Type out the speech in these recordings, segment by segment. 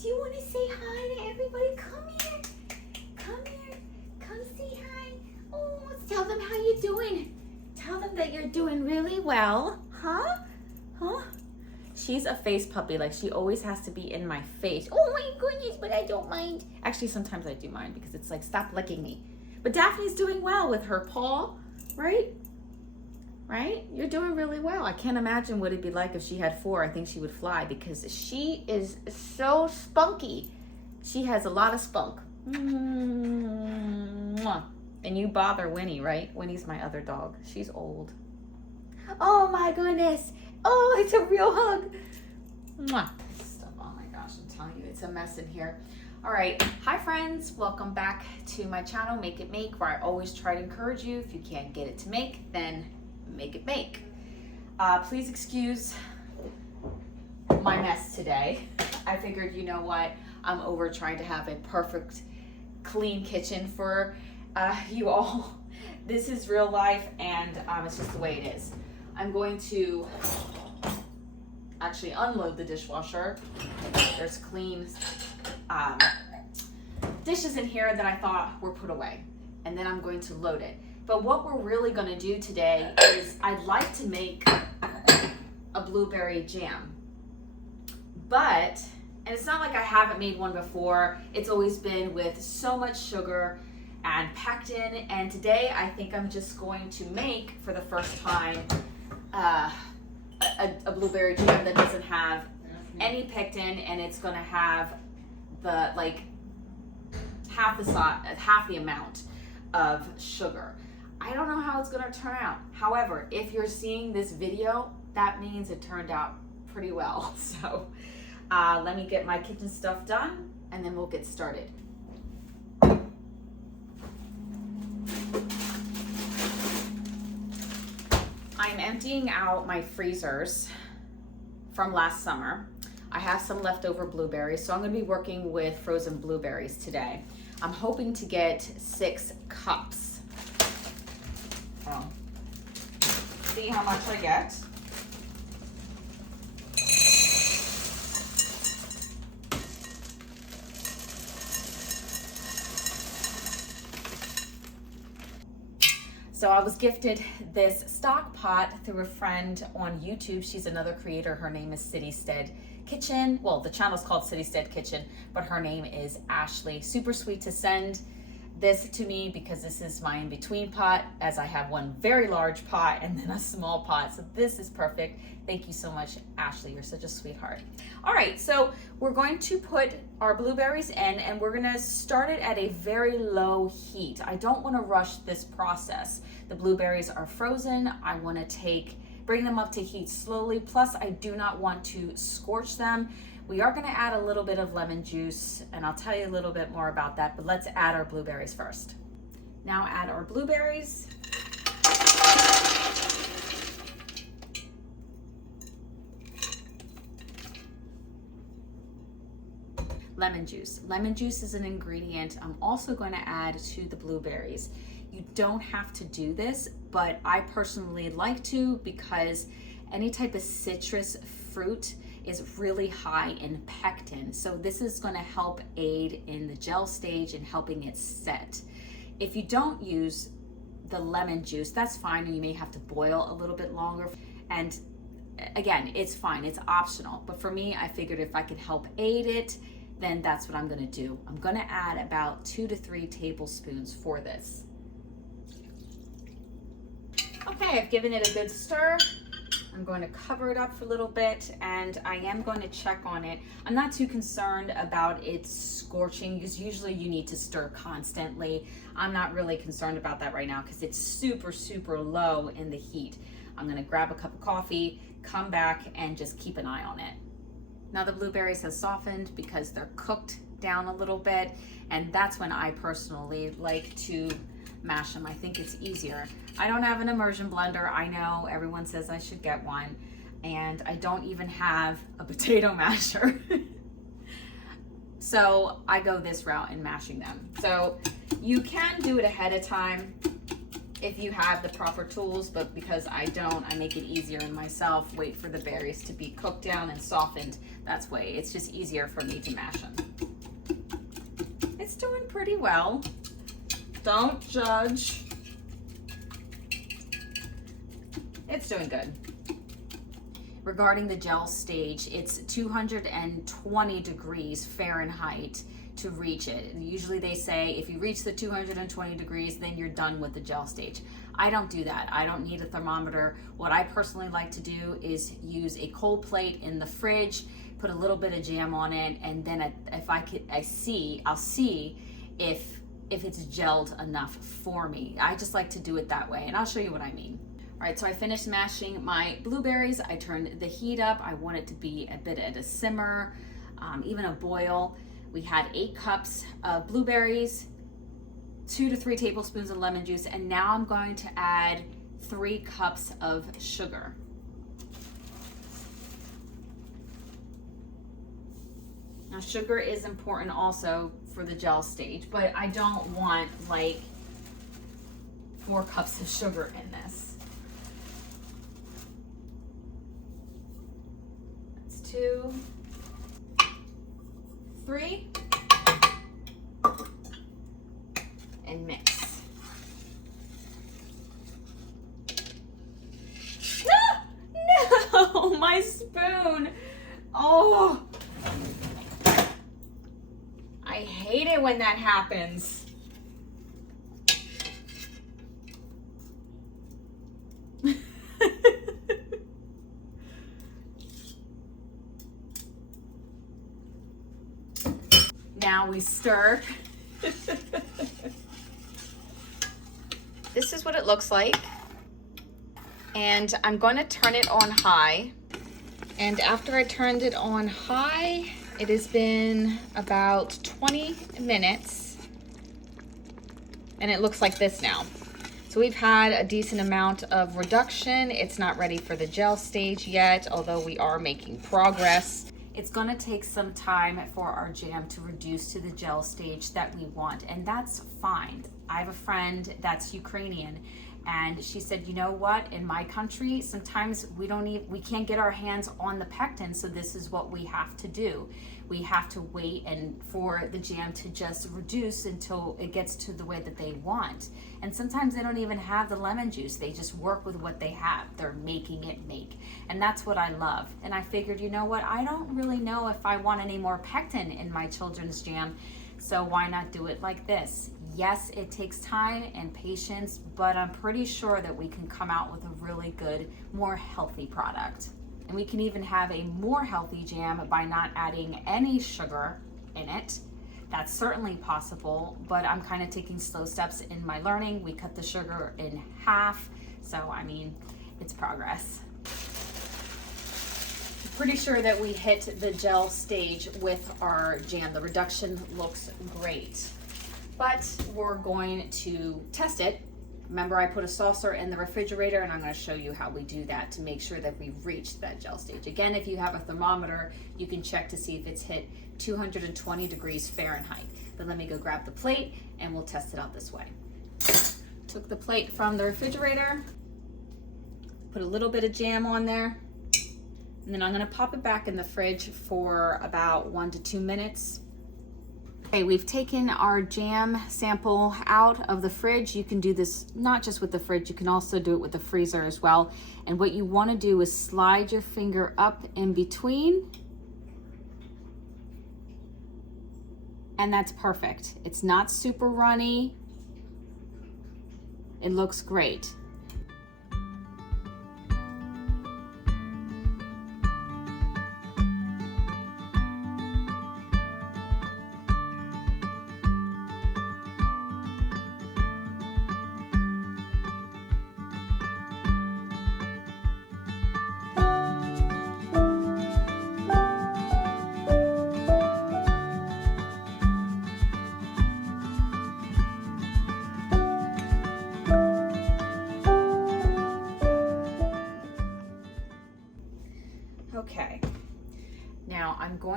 Do you want to say hi to everybody? Come here. Come here. Come say hi. Oh, tell them how you're doing. Tell them that you're doing really well. Huh? Huh? She's a face puppy. Like, she always has to be in my face. Oh my goodness, but I don't mind. Actually, sometimes I do mind because it's like, stop licking me. But Daphne's doing well with her paw, right? Right? You're doing really well. I can't imagine what it'd be like if she had 4. I think she would fly because she is so spunky. She has a lot of spunk. Mwah. And you bother Winnie, right? Winnie's my other dog. She's old. Oh my goodness. Oh, it's a real hug. Mwah. Oh my gosh, I'm telling you, it's a mess in here. All right, hi friends. Welcome back to my channel, Make It Make, where I always try to encourage you. If you can't get it to make, then make it make. Please excuse my mess today. I figured, you know what? I'm over trying to have a perfect, clean kitchen for you all. This is real life, and it's just the way it is. I'm going to actually unload the dishwasher. There's clean dishes in here that I thought were put away, and then I'm going to load it. But what we're really going to do today is I'd like to make a blueberry jam. And it's not like I haven't made one before. It's always been with so much sugar and pectin. And today I think I'm just going to make, for the first time, a blueberry jam that doesn't have any pectin, and it's going to have the half the amount of sugar. I don't know how it's going to turn out. However, if you're seeing this video, that means it turned out pretty well. So let me get my kitchen stuff done, and then we'll get started. I'm emptying out my freezers from last summer. I have some leftover blueberries, so I'm going to be working with frozen blueberries today. I'm hoping to get 6 cups. See how much I get. So I was gifted this stock pot through a friend on YouTube. She's another creator. Her name is Citystead Kitchen. Well, the channel's called Citystead Kitchen, but her name is Ashley. Super sweet to send this to me because this is my in-between pot, as I have one very large pot and then a small pot. So this is perfect. Thank you so much, Ashley. You're such a sweetheart. All right, so we're going to put our blueberries in, and we're gonna start it at a very low heat. I don't wanna rush this process. The blueberries are frozen. I wanna bring them up to heat slowly. Plus, I do not want to scorch them. We are gonna add a little bit of lemon juice, and I'll tell you a little bit more about that, but let's add our blueberries first. Now add our blueberries. Lemon juice. Lemon juice is an ingredient I'm also going to add to the blueberries. You don't have to do this, but I personally like to, because any type of citrus fruit is really high in pectin. So this is going to help aid in the gel stage and helping it set. If you don't use the lemon juice, that's fine, and you may have to boil a little bit longer. And again, it's fine, it's optional. But for me, I figured if I could help aid it, then that's what I'm gonna do. I'm gonna add about 2 to 3 tablespoons for this. Okay, I've given it a good stir. I'm going to cover it up for a little bit, and I am going to check on it. I'm not too concerned about it scorching, because usually you need to stir constantly. I'm not really concerned about that right now because it's super, super low in the heat. I'm gonna grab a cup of coffee, come back, and just keep an eye on it. Now the blueberries have softened because they're cooked down a little bit, and that's when I personally like to mash them. I think it's easier. I don't have an immersion blender. I know everyone says I should get one, and I don't even have a potato masher. So I go this route in mashing them. So you can do it ahead of time, if you have the proper tools, but because I don't, I make it easier in myself. Wait for the berries to be cooked down and softened. That's way, it's just easier for me to mash them. It's doing pretty well. Don't judge. It's doing good. Regarding the gel stage, it's 220 degrees Fahrenheit to reach it. And usually they say if you reach the 220 degrees, then you're done with the gel stage. I don't do that. I don't need a thermometer. What I personally like to do is use a cold plate in the fridge, put a little bit of jam on it, and then I'll see if it's gelled enough for me. I just like to do it that way, and I'll show you what I mean. All right, so I finished mashing my blueberries. I turned the heat up. I want it to be a bit at a simmer, even a boil. We had 8 cups of blueberries, 2 to 3 tablespoons of lemon juice, and now I'm going to add 3 cups of sugar. Now, sugar is important also for the gel stage, but I don't want like 4 cups of sugar in this. 2, 3, and mix. No, my spoon. Oh, I hate it when that happens. Now we stir. This is what it looks like. And I'm going to turn it on high. And after I turned it on high, it has been about 20 minutes. And it looks like this now. So we've had a decent amount of reduction. It's not ready for the gel stage yet, although we are making progress. It's gonna take some time for our jam to reduce to the gel stage that we want, and that's fine. I have a friend that's Ukrainian, and she said, you know what, in my country, sometimes we can't get our hands on the pectin, so this is what we have to do. We have to wait and for the jam to just reduce until it gets to the way that they want. And sometimes they don't even have the lemon juice. They just work with what they have. They're making it make. And that's what I love. And I figured, you know what? I don't really know if I want any more pectin in my children's jam. So why not do it like this? Yes, it takes time and patience, but I'm pretty sure that we can come out with a really good, more healthy product. And we can even have a more healthy jam by not adding any sugar in it. That's certainly possible, but I'm kind of taking slow steps in my learning. We cut the sugar in half, so I mean, it's progress. I'm pretty sure that we hit the gel stage with our jam. The reduction looks great, but we're going to test it. Remember, I put a saucer in the refrigerator, and I'm going to show you how we do that to make sure that we've reached that gel stage. Again, if you have a thermometer, you can check to see if it's hit 220 degrees Fahrenheit. But let me go grab the plate, and we'll test it out this way. Took the plate from the refrigerator, put a little bit of jam on there, and then I'm going to pop it back in the fridge for about 1 to 2 minutes. Okay, we've taken our jam sample out of the fridge. You can do this not just with the fridge, you can also do it with the freezer as well. And what you want to do is slide your finger up in between. And that's perfect. It's not super runny. It looks great.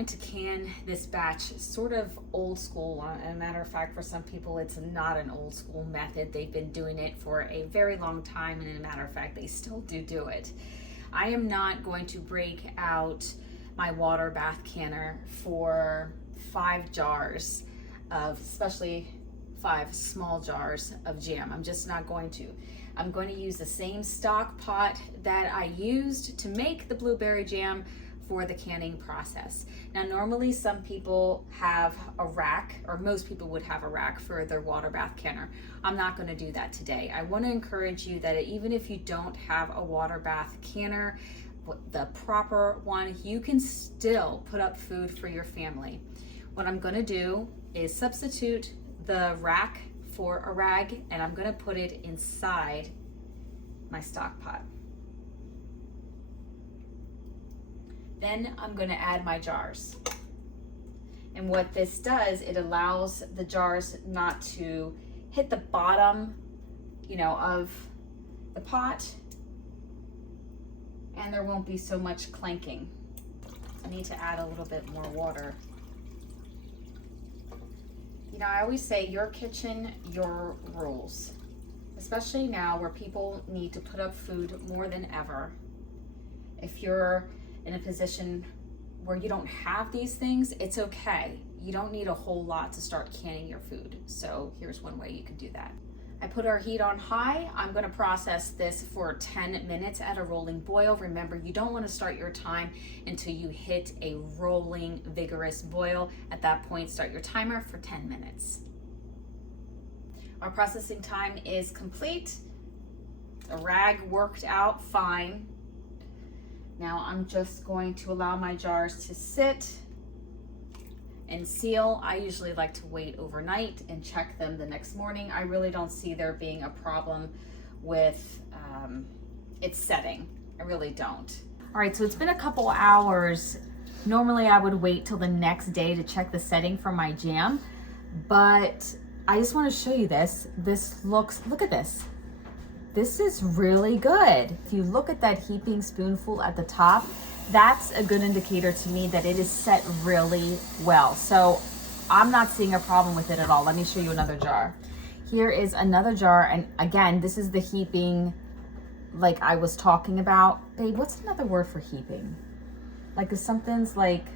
going to can this batch sort of old school. As a matter of fact, for some people, it's not an old school method. They've been doing it for a very long time, and as a matter of fact, they still do it. I am not going to break out my water bath canner for 5 jars of, especially 5 small jars of jam. I'm just not going to. I'm going to use the same stock pot that I used to make the blueberry jam for the canning process. Now, normally some people have a rack, or most people would have a rack for their water bath canner. I'm not going to do that today. I want to encourage you that even if you don't have a water bath canner, the proper one, you can still put up food for your family. What I'm going to do is substitute the rack for a rag, and I'm going to put it inside my stock pot. Then I'm going to add my jars. And what this does, it allows the jars not to hit the bottom, of the pot, and there won't be so much clanking. I need to add a little bit more water. I always say your kitchen, your rules, especially now where people need to put up food more than ever. If you're in a position where you don't have these things, it's okay. You don't need a whole lot to start canning your food. So here's one way you can do that. I put our heat on high. I'm going to process this for 10 minutes at a rolling boil. Remember, you don't want to start your time until you hit a rolling, vigorous boil. At that point, start your timer for 10 minutes. Our processing time is complete. The rag worked out fine. Now I'm just going to allow my jars to sit and seal. I usually like to wait overnight and check them the next morning. I really don't see there being a problem with it setting. I really don't. All right, so it's been a couple hours. Normally I would wait till the next day to check the setting for my jam, but I just want to show you this. Look at this. This is really good. If you look at that heaping spoonful at the top, that's a good indicator to me that it is set really well. So I'm not seeing a problem with it at all. Let me show you another jar. Here is another jar, and again, this is the heaping like I was talking about. Babe, what's another word for heaping? Like if something's like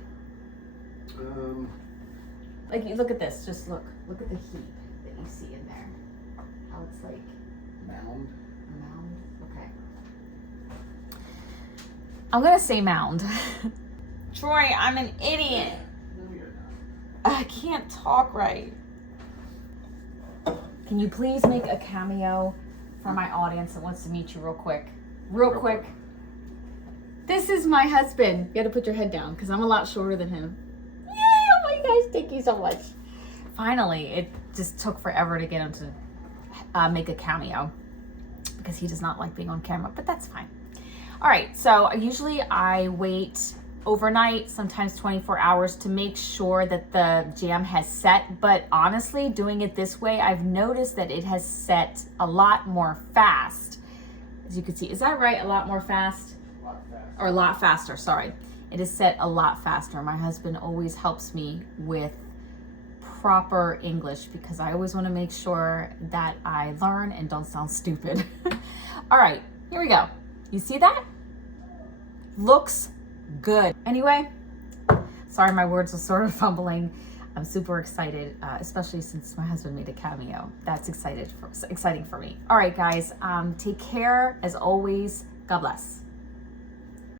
you look at this, just look at the heap that you see in there. How it's like mound. Okay. I'm gonna say mound. Troy, I'm an idiot. No, you're not. I can't talk right. Can you please make a cameo for my audience that wants to meet you real quick? Real quick. This is my husband. You gotta put your head down because I'm a lot shorter than him. Yay! Oh my gosh, thank you so much. Finally, it just took forever to get him to make a cameo because he does not like being on camera, but that's fine. All right, so usually I wait overnight, sometimes 24 hours to make sure that the jam has set, but honestly, doing it this way, I've noticed that it has set a lot more fast. As you can see, is that right? A lot more fast? A lot faster. Or a lot faster, sorry. It is set a lot faster. My husband always helps me with proper English because I always want to make sure that I learn and don't sound stupid. All right, here we go. You see that? Looks good. Anyway, sorry my words are sort of fumbling. I'm super excited, especially since my husband made a cameo. That's exciting for me. All right, guys, take care as always. God bless.